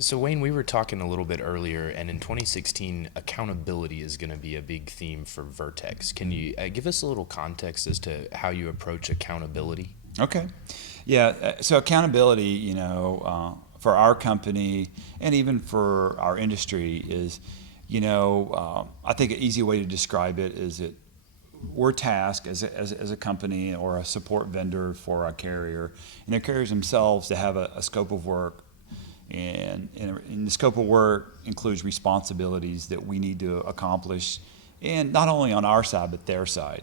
So Wayne, we were talking a little bit earlier, and in 2016, accountability is going to be a big theme for Vertex. Can you give us a little context as to how you approach accountability? Okay. Yeah. So accountability, for our company and even for our industry is, I think an easy way to describe it is that we're tasked as a company or a support vendor for a carrier, and their carriers themselves to have a scope of work. And the scope of work includes responsibilities that we need to accomplish, and not only on our side, but their side.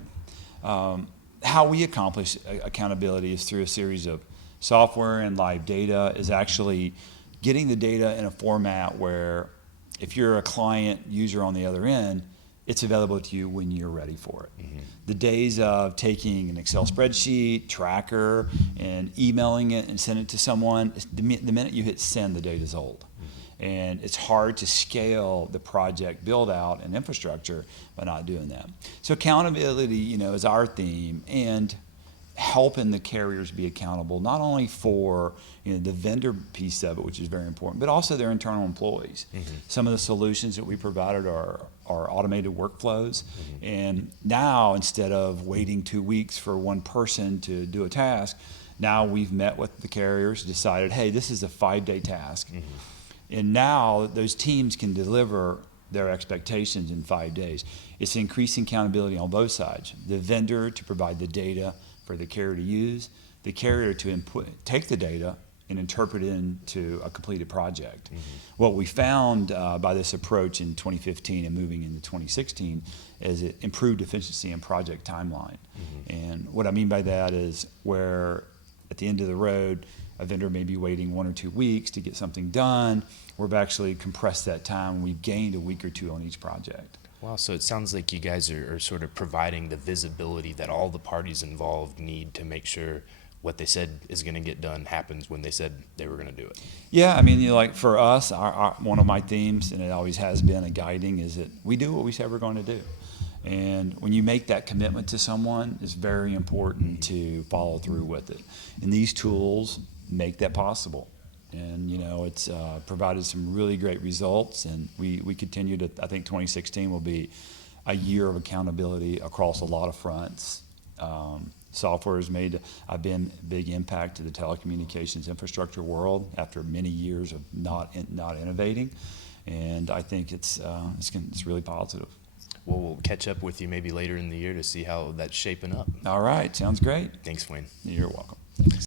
How we accomplish accountability is through a series of software and live data, is actually getting the data in a format where if you're a client user on the other end, it's available to you when you're ready for it. Mm-hmm. The days of taking an Excel spreadsheet, tracker, and emailing it and send it to someone, the minute you hit send, the data's old. And it's hard to scale the project build out and infrastructure by not doing that. So accountability, is our theme, and helping the carriers be accountable not only for the vendor piece of it, which is very important, but also their internal employees. Mm-hmm. Some of the solutions that we provided are automated workflows, Mm-hmm. and now instead of waiting 2 weeks for one person to do a task, now we've met with the carriers, decided, hey, this is a 5-day task. Mm-hmm. And now those teams can deliver their expectations in 5 days. It's increasing accountability on both sides. The vendor to provide the data for the carrier to use, the carrier to take the data and interpret it into a completed project. Mm-hmm. What we found by this approach in 2015 and moving into 2016 is it improved efficiency and project timeline. Mm-hmm. And what I mean by that is where at the end of the road, a vendor may be waiting 1 or 2 weeks to get something done. We've actually compressed that time. We've gained a week or two on each project. Wow, so it sounds like you guys are sort of providing the visibility that all the parties involved need to make sure what they said is going to get done happens when they said they were going to do it. Yeah, I mean, like for us, one of my themes, and it always has been a guiding, is that we do what we said we're going to do. And when you make that commitment to someone, it's very important to follow through with it. And these tools make that possible. And it's provided some really great results, and we continue to. I think 2016 will be a year of accountability across a lot of fronts. Software has made a big impact to the telecommunications infrastructure world after many years of not innovating, and I think it's really positive. Well, we'll catch up with you maybe later in the year to see how that's shaping up. All right, sounds great. Thanks, Wayne. You're welcome.